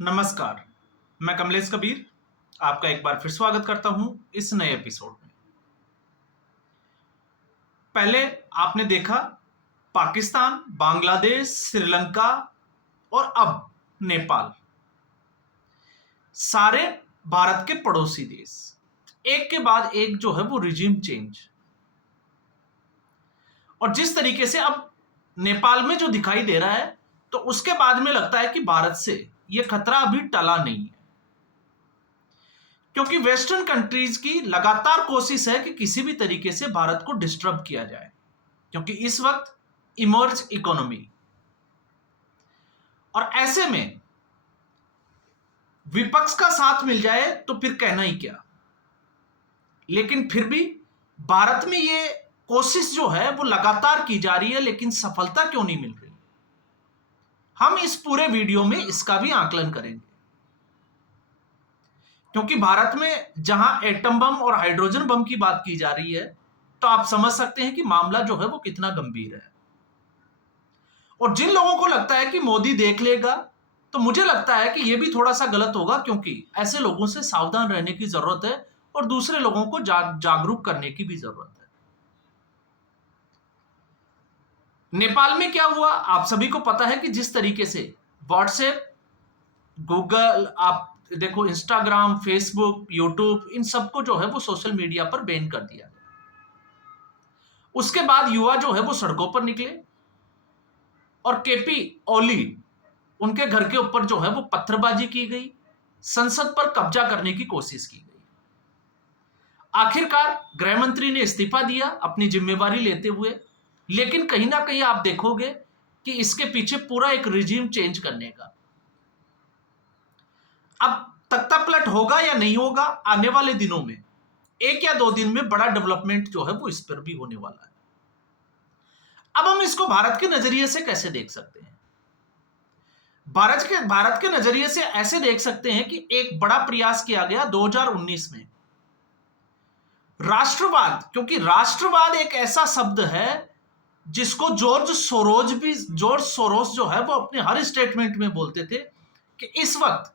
नमस्कार। मैं कमलेश कबीर आपका एक बार फिर स्वागत करता हूं इस नए एपिसोड में। पहले आपने देखा पाकिस्तान, बांग्लादेश, श्रीलंका और अब नेपाल, सारे भारत के पड़ोसी देश एक के बाद एक जो है वो रिजीम चेंज। और जिस तरीके से अब नेपाल में जो दिखाई दे रहा है, तो उसके बाद में लगता है कि भारत से यह खतरा अभी टला नहीं है, क्योंकि वेस्टर्न कंट्रीज की लगातार कोशिश है कि किसी भी तरीके से भारत को डिस्टर्ब किया जाए, क्योंकि इस वक्त इमर्ज इकोनॉमी। और ऐसे में विपक्ष का साथ मिल जाए तो फिर कहना ही क्या। लेकिन फिर भी भारत में ये कोशिश जो है वो लगातार की जा रही है, लेकिन सफलता क्यों नहीं मिल रही, हम इस पूरे वीडियो में इसका भी आकलन करेंगे। क्योंकि भारत में जहां एटम बम और हाइड्रोजन बम की बात की जा रही है, तो आप समझ सकते हैं कि मामला जो है वो कितना गंभीर है। और जिन लोगों को लगता है कि मोदी देख लेगा, तो मुझे लगता है कि यह भी थोड़ा सा गलत होगा, क्योंकि ऐसे लोगों से सावधान रहने की जरूरत है और दूसरे लोगों को जागरूक करने की भी जरूरत है। नेपाल में क्या हुआ आप सभी को पता है कि जिस तरीके से व्हाट्सएप, गूगल, आप देखो इंस्टाग्राम, फेसबुक, यूट्यूब, इन सबको जो है वो सोशल मीडिया पर बैन कर दिया गया। उसके बाद युवा जो है वो सड़कों पर निकले और केपी ओली, उनके घर के ऊपर जो है वो पत्थरबाजी की गई, संसद पर कब्जा करने की कोशिश की गई। आखिरकार गृह मंत्री ने इस्तीफा दिया अपनी जिम्मेवारी लेते हुए, लेकिन कहीं ना कहीं आप देखोगे कि इसके पीछे पूरा एक रिजीम चेंज करने का। अब तख्ता पलट होगा या नहीं होगा, आने वाले दिनों में 1 या 2 दिन में बड़ा डेवलपमेंट जो है वो इस पर भी होने वाला है। अब हम इसको भारत के नजरिए से कैसे देख सकते हैं? भारत के नजरिए से ऐसे देख सकते हैं कि एक बड़ा प्रयास किया गया 2019 में राष्ट्रवाद, क्योंकि राष्ट्रवाद एक ऐसा शब्द है जिसको जॉर्ज सोरोस जो है वो अपने हर स्टेटमेंट में बोलते थे कि इस वक्त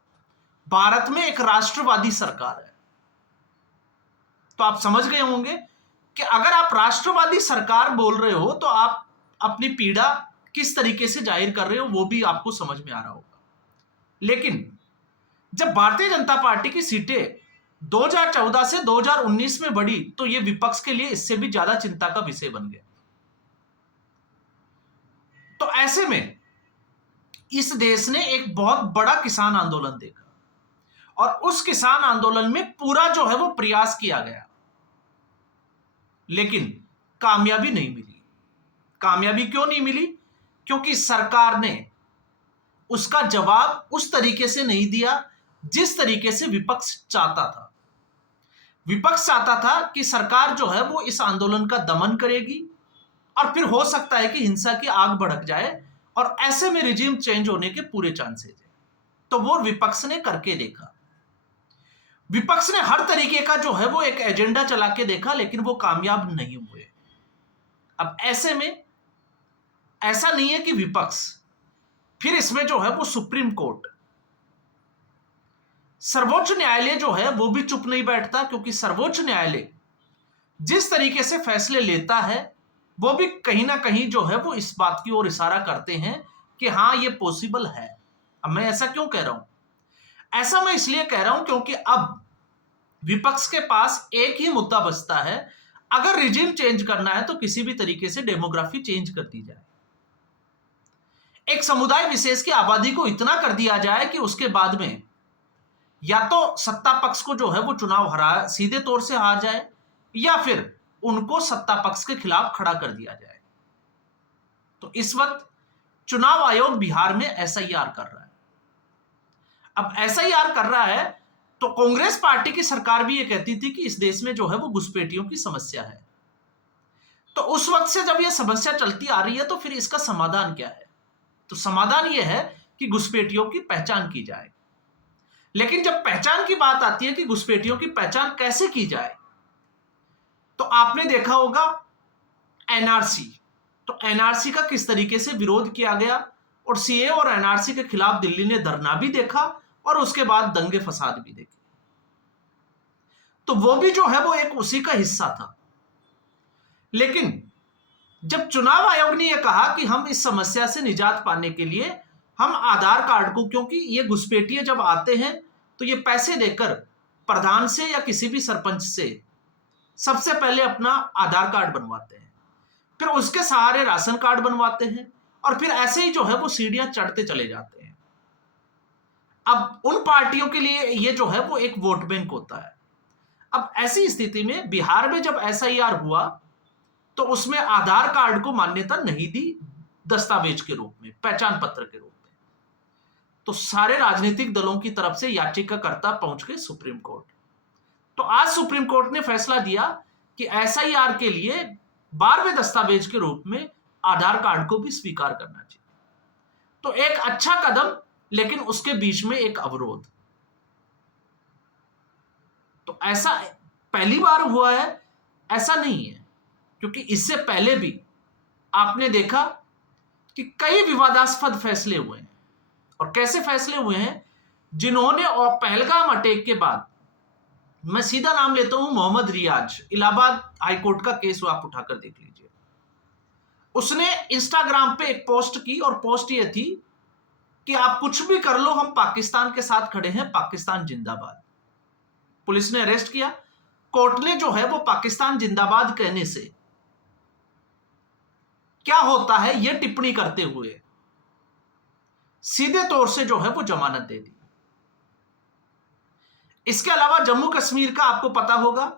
भारत में एक राष्ट्रवादी सरकार है। तो आप समझ गए होंगे कि अगर आप राष्ट्रवादी सरकार बोल रहे हो तो आप अपनी पीड़ा किस तरीके से जाहिर कर रहे हो वो भी आपको समझ में आ रहा होगा। लेकिन जब भारतीय जनता पार्टी की सीटें 2014 से 2019 में बढ़ी, तो यह विपक्ष के लिए इससे भी ज्यादा चिंता का विषय बन गया। तो ऐसे में इस देश ने एक बहुत बड़ा किसान आंदोलन देखा और उस किसान आंदोलन में पूरा जो है वो प्रयास किया गया, लेकिन कामयाबी नहीं मिली। कामयाबी क्यों नहीं मिली? क्योंकि सरकार ने उसका जवाब उस तरीके से नहीं दिया जिस तरीके से विपक्ष चाहता था। विपक्ष चाहता था कि सरकार जो है वो इस आंदोलन का दमन करेगी और फिर हो सकता है कि हिंसा की आग भड़क जाए और ऐसे में रिजीम चेंज होने के पूरे चांसेस है। तो वो विपक्ष ने करके देखा। विपक्ष ने हर तरीके का जो है वो एक एजेंडा चला के देखा, लेकिन वो कामयाब नहीं हुए। अब ऐसे में ऐसा नहीं है कि विपक्ष, फिर इसमें जो है वो सुप्रीम कोर्ट, सर्वोच्च न्यायालय जो है वो भी चुप नहीं बैठता, क्योंकि सर्वोच्च न्यायालय जिस तरीके से फैसले लेता है वो भी कहीं ना कहीं जो है वो इस बात की ओर इशारा करते हैं कि हाँ ये पॉसिबल है। अब मैं ऐसा क्यों कह रहा हूं? ऐसा मैं इसलिए कह रहा हूं क्योंकि अब विपक्ष के पास एक ही मुद्दा बचता है, अगर रिजीम चेंज करना है तो किसी भी तरीके से डेमोग्राफी चेंज कर दी जाए, एक समुदाय विशेष की आबादी को इतना कर दिया जाए कि उसके बाद में या तो सत्ता पक्ष को जो है वो चुनाव सीधे तौर से हार जाए, या फिर उनको सत्ता पक्ष के खिलाफ खड़ा कर दिया जाए। तो इस वक्त चुनाव आयोग बिहार में एसआईआर कर रहा है। अब एसआईआर कर रहा है तो कांग्रेस पार्टी की सरकार भी ये कहती थी कि इस देश में जो है वो घुसपैठियों की समस्या है। तो उस वक्त से जब ये समस्या चलती आ रही है तो फिर इसका समाधान क्या है? तो समाधान ये है कि घुसपैठियों की पहचान की जाए। लेकिन जब पहचान की बात आती है कि घुसपैठियों की पहचान कैसे की जाए, तो आपने देखा होगा एनआरसी। तो एनआरसी का किस तरीके से विरोध किया गया और सीए और एनआरसी के खिलाफ दिल्ली ने धरना भी देखा और उसके बाद दंगे फसाद भी देखे। तो वो भी जो है वो एक उसी का हिस्सा था। लेकिन जब चुनाव आयोग ने यह कहा कि हम इस समस्या से निजात पाने के लिए हम आधार कार्ड को, क्योंकि ये घुसपैठिए जब आते हैं तो ये पैसे देकर प्रधान से या किसी भी सरपंच से सबसे पहले अपना आधार कार्ड बनवाते हैं, फिर उसके सहारे राशन कार्ड बनवाते हैं, और फिर ऐसे ही जो है वो सीढ़ियां चढ़ते चले जाते हैं। अब उन पार्टियों के लिए ये जो है वो एक वोट बैंक होता है। अब ऐसी स्थिति में बिहार में जब एसआईआर हुआ तो उसमें आधार कार्ड को मान्यता नहीं दी दस्तावेज के रूप में, पहचान पत्र के रूप में। तो सारे राजनीतिक दलों की तरफ से याचिकाकर्ता पहुंच गए सुप्रीम कोर्ट। तो आज सुप्रीम कोर्ट ने फैसला दिया कि एसआईआर के लिए 12वें दस्तावेज के रूप में आधार कार्ड को भी स्वीकार करना चाहिए। तो एक अच्छा कदम, लेकिन उसके बीच में एक अवरोध। तो ऐसा पहली बार हुआ है ऐसा नहीं है, क्योंकि इससे पहले भी आपने देखा कि कई विवादास्पद फैसले हुए हैं। और कैसे फैसले हुए हैं? जिन्होंने और पहलगाम अटैक के बाद, मैं सीधा नाम लेता हूं मोहम्मद रियाज, इलाहाबाद हाईकोर्ट का केस आप उठाकर देख लीजिए। उसने इंस्टाग्राम पे एक पोस्ट की और पोस्ट ये थी कि आप कुछ भी कर लो, हम पाकिस्तान के साथ खड़े हैं, पाकिस्तान जिंदाबाद। पुलिस ने अरेस्ट किया। कोर्ट ने जो है वो पाकिस्तान जिंदाबाद कहने से क्या होता है यह टिप्पणी करते हुए सीधे तौर से जो है वो जमानत दे दी। इसके अलावा जम्मू कश्मीर का आपको पता होगा,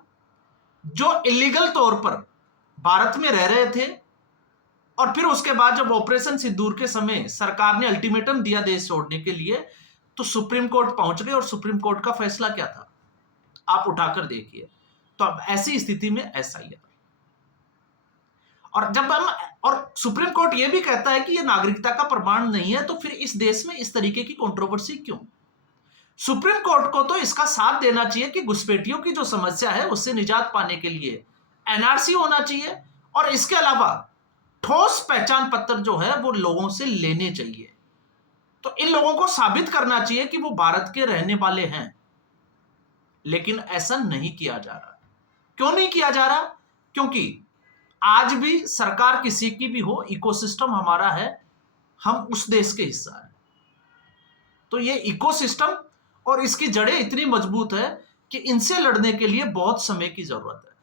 जो इलीगल तौर पर भारत में रह रहे थे, और फिर उसके बाद जब ऑपरेशन सिंदूर के समय सरकार ने अल्टीमेटम दिया देश छोड़ने के लिए, तो सुप्रीम कोर्ट पहुंच गए। और सुप्रीम कोर्ट का फैसला क्या था आप उठाकर देखिए। तो अब ऐसी स्थिति में एसआईआर, और जब हम, और सुप्रीम कोर्ट यह भी कहता है कि यह नागरिकता का प्रमाण नहीं है, तो फिर इस देश में इस तरीके की कंट्रोवर्सी क्यों? सुप्रीम कोर्ट को तो इसका साथ देना चाहिए कि घुसपैठियों की जो समस्या है उससे निजात पाने के लिए एनआरसी होना चाहिए, और इसके अलावा ठोस पहचान पत्र जो है वो लोगों से लेने चाहिए। तो इन लोगों को साबित करना चाहिए कि वो भारत के रहने वाले हैं। लेकिन ऐसा नहीं किया जा रहा। क्यों नहीं किया जा रहा? क्योंकि आज भी सरकार किसी की भी हो, इकोसिस्टम हमारा है, हम उस देश के हिस्सा है। तो ये इकोसिस्टम और इसकी जड़ें इतनी मजबूत है कि इनसे लड़ने के लिए बहुत समय की जरूरत है।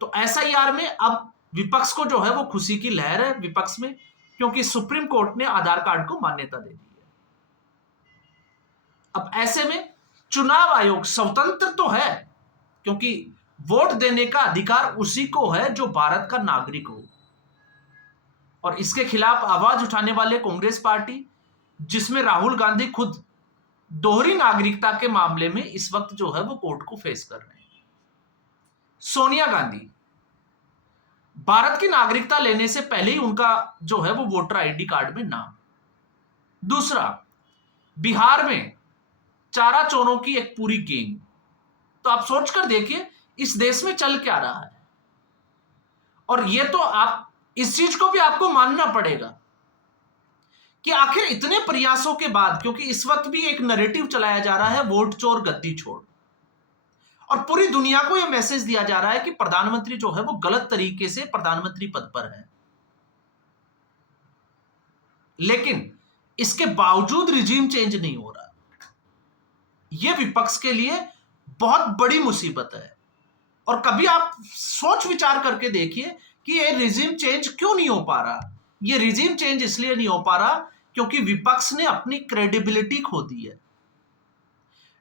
तो एसआईआर में अब विपक्ष को जो है वो खुशी की लहर है विपक्ष में, क्योंकि सुप्रीम कोर्ट ने आधार कार्ड को मान्यता दे दी है। अब ऐसे में चुनाव आयोग स्वतंत्र तो है, क्योंकि वोट देने का अधिकार उसी को है जो भारत का नागरिक हो। और इसके खिलाफ आवाज उठाने वाले कांग्रेस पार्टी, जिसमें राहुल गांधी खुद दोहरी नागरिकता के मामले में इस वक्त जो है वो कोर्ट को फेस कर रहे हैं। सोनिया गांधी, भारत की नागरिकता लेने से पहले ही उनका जो है वो वोटर आईडी कार्ड में नाम। दूसरा, बिहार में चारा चोरों की एक पूरी गैंग। तो आप सोचकर देखिए इस देश में चल क्या रहा है। और ये तो आप इस चीज को भी आपको मानना पड़ेगा कि आखिर इतने प्रयासों के बाद, क्योंकि इस वक्त भी एक नैरेटिव चलाया जा रहा है वोट चोर गद्दी छोड़, और पूरी दुनिया को यह मैसेज दिया जा रहा है कि प्रधानमंत्री जो है वो गलत तरीके से प्रधानमंत्री पद पर है। लेकिन इसके बावजूद रिजीम चेंज नहीं हो रहा। यह विपक्ष के लिए बहुत बड़ी मुसीबत है। और कभी आप सोच विचार करके देखिए कि यह रिजीम चेंज क्यों नहीं हो पा रहा। यह रिजीम चेंज इसलिए नहीं हो पा रहा क्योंकि विपक्ष ने अपनी क्रेडिबिलिटी खो दी है।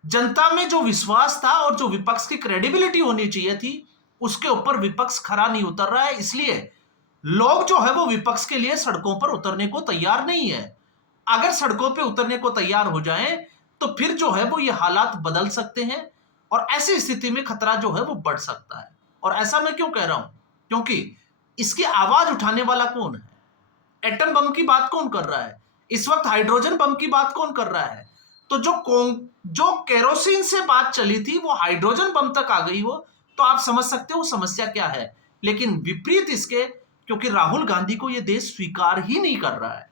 जनता में जो विश्वास था और जो विपक्ष की क्रेडिबिलिटी होनी चाहिए थी, उसके ऊपर विपक्ष खरा नहीं उतर रहा है। इसलिए लोग जो है वो विपक्ष के लिए सड़कों पर उतरने को तैयार नहीं है। अगर सड़कों पर उतरने को तैयार हो जाएं तो फिर जो है वो ये हालात बदल सकते हैं, और ऐसी स्थिति में खतरा जो है वो बढ़ सकता है। और ऐसा मैं क्यों कह रहा हूं? क्योंकि इसकी आवाज उठाने वाला कौन है? एटम बम की बात कौन कर रहा है? इस वक्त हाइड्रोजन बम की बात कौन कर रहा है? तो जो केरोसिन से बात चली थी वो हाइड्रोजन बम तक आ गई हो, तो आप समझ सकते हो समस्या क्या है। लेकिन विपरीत इसके, क्योंकि राहुल गांधी को यह देश स्वीकार ही नहीं कर रहा है।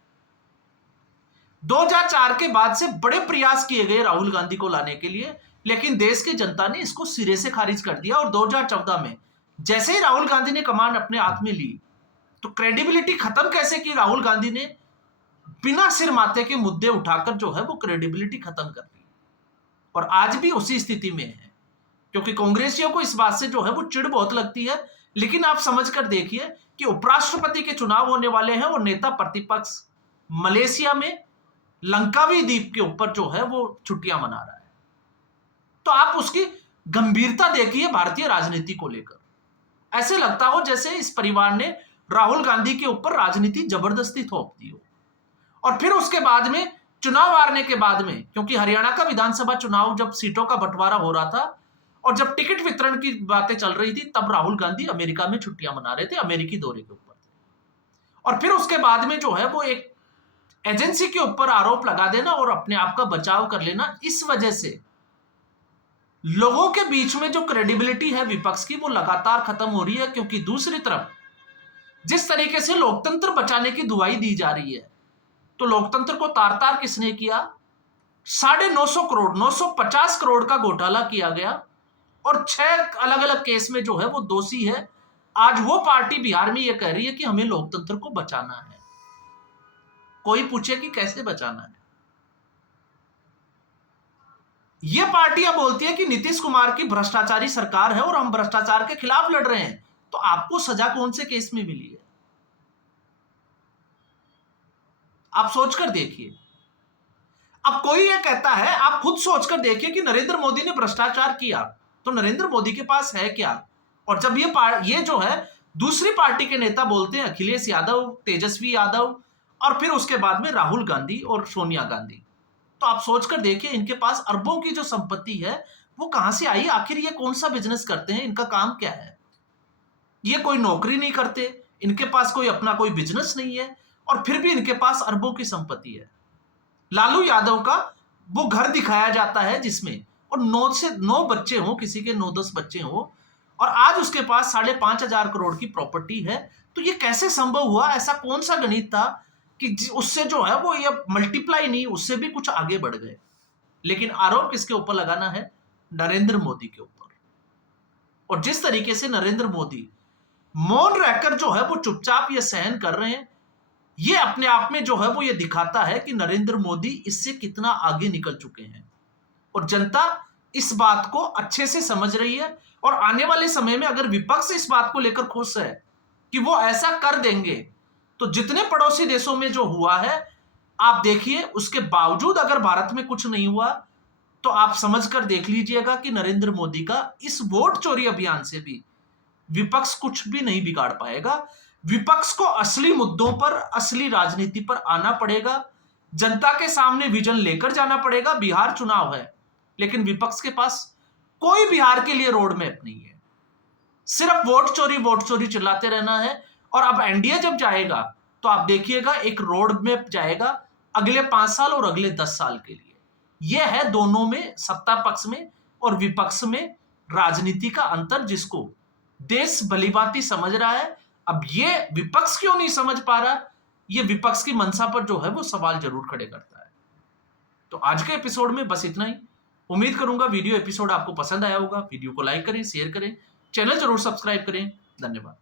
2004 के बाद से बड़े प्रयास किए गए राहुल गांधी को लाने के लिए, लेकिन देश की जनता ने इसको सिरे से खारिज कर दिया। और 2014 में जैसे ही राहुल गांधी ने कमान अपने हाथ में ली, तो क्रेडिबिलिटी खत्म कैसे की राहुल गांधी ने, बिना सिर माथे के मुद्दे उठाकर जो है वो क्रेडिबिलिटी खत्म कर दी। और आज भी उसी स्थिति में है, क्योंकि कांग्रेसियों को इस बात से जो है वो चिढ़ बहुत लगती है। लेकिन आप समझ कर देखिए कि उपराष्ट्रपति के चुनाव होने वाले हैं और नेता प्रतिपक्ष मलेशिया में लंकावी द्वीप के ऊपर जो है वो छुट्टियां मना रहा है। तो आप उसकी गंभीरता देखिए भारतीय राजनीति को लेकर। ऐसे लगता हो जैसे इस परिवार ने राहुल गांधी के ऊपर राजनीति जबरदस्ती थोप दी हो। और फिर उसके बाद में चुनाव हारने के बाद में, क्योंकि हरियाणा का विधानसभा चुनाव जब सीटों का बंटवारा हो रहा था और जब टिकट वितरण की बातें चल रही थी, तब राहुल गांधी अमेरिका में छुट्टियां मना रहे थे, अमेरिकी दौरे के ऊपर। और फिर उसके बाद में जो है वो एक एजेंसी के ऊपर आरोप लगा देना और अपने आप का बचाव कर लेना, इस वजह से लोगों के बीच में जो क्रेडिबिलिटी है विपक्ष की, वो लगातार खत्म हो रही है। क्योंकि दूसरी तरफ जिस तरीके से लोकतंत्र बचाने की दुहाई दी जा रही है, तो लोकतंत्र को तार तार किसने किया? 950 करोड़ 950 करोड़ का घोटाला किया गया और 6 अलग अलग केस में जो है वो दोषी है। आज वो पार्टी बिहार में ये कह रही है कि हमें लोकतंत्र को बचाना है। कोई पूछे कि कैसे बचाना है? ये पार्टियां बोलती है कि नीतीश कुमार की भ्रष्टाचारी सरकार है और हम भ्रष्टाचार के खिलाफ लड़ रहे हैं। तो आपको सजा कौन से केस में मिली है? आप सोचकर देखिए। अब कोई ये कहता है, आप खुद सोचकर देखिए कि नरेंद्र मोदी ने भ्रष्टाचार किया, तो नरेंद्र मोदी के पास है क्या? और जब ये जो है दूसरी पार्टी के नेता बोलते हैं, अखिलेश यादव, तेजस्वी यादव और फिर उसके बाद में राहुल गांधी और सोनिया गांधी, तो आप सोचकर देखिए इनके पास अरबों की जो संपत्ति है वो कहां से आई? आखिर ये कौन सा बिजनेस करते हैं? इनका काम क्या है? ये कोई नौकरी नहीं करते, इनके पास कोई अपना कोई बिजनेस नहीं है, और फिर भी इनके पास अरबों की संपत्ति है। लालू यादव का वो घर दिखाया जाता है जिसमें और 9 बच्चे हों, किसी के 9-10 बच्चे हों, और आज उसके पास 5,500 करोड़ की प्रॉपर्टी है। तो ये कैसे संभव हुआ? ऐसा कौन सा गणित था कि उससे जो है वो ये मल्टीप्लाई नहीं, उससे भी कुछ आगे बढ़ गए? लेकिन आरोप किसके ऊपर लगाना है? नरेंद्र मोदी के ऊपर। और जिस तरीके से नरेंद्र मोदी मौन रहकर जो है वो चुपचाप ये सहन कर रहे हैं, ये अपने आप में जो है वो ये दिखाता है कि नरेंद्र मोदी इससे कितना आगे निकल चुके हैं। और जनता इस बात को अच्छे से समझ रही है। और आने वाले समय में अगर विपक्ष इस बात को लेकर खुश है कि वो ऐसा कर देंगे, तो जितने पड़ोसी देशों में जो हुआ है आप देखिए, उसके बावजूद अगर भारत में कुछ नहीं हुआ, तो आप समझकर देख लीजिएगा कि नरेंद्र मोदी का इस वोट चोरी अभियान से भी विपक्ष कुछ भी नहीं बिगाड़ पाएगा। विपक्ष को असली मुद्दों पर, असली राजनीति पर आना पड़ेगा, जनता के सामने विजन लेकर जाना पड़ेगा। बिहार चुनाव है, लेकिन विपक्ष के पास कोई बिहार के लिए रोड मैप नहीं है, सिर्फ वोट चोरी चिल्लाते रहना है। और अब एनडीए जब जाएगा तो आप देखिएगा एक रोड मैप जाएगा अगले 5 साल और अगले 10 साल के लिए। यह है दोनों में, सत्ता पक्ष में और विपक्ष में, राजनीति का अंतर, जिसको देश भलीभांति समझ रहा है। अब ये विपक्ष क्यों नहीं समझ पा रहा, ये विपक्ष की मंशा पर जो है वो सवाल जरूर खड़े करता है। तो आज के एपिसोड में बस इतना ही। उम्मीद करूंगा वीडियो एपिसोड आपको पसंद आया होगा। वीडियो को लाइक करें, शेयर करें, चैनल जरूर सब्सक्राइब करें। धन्यवाद।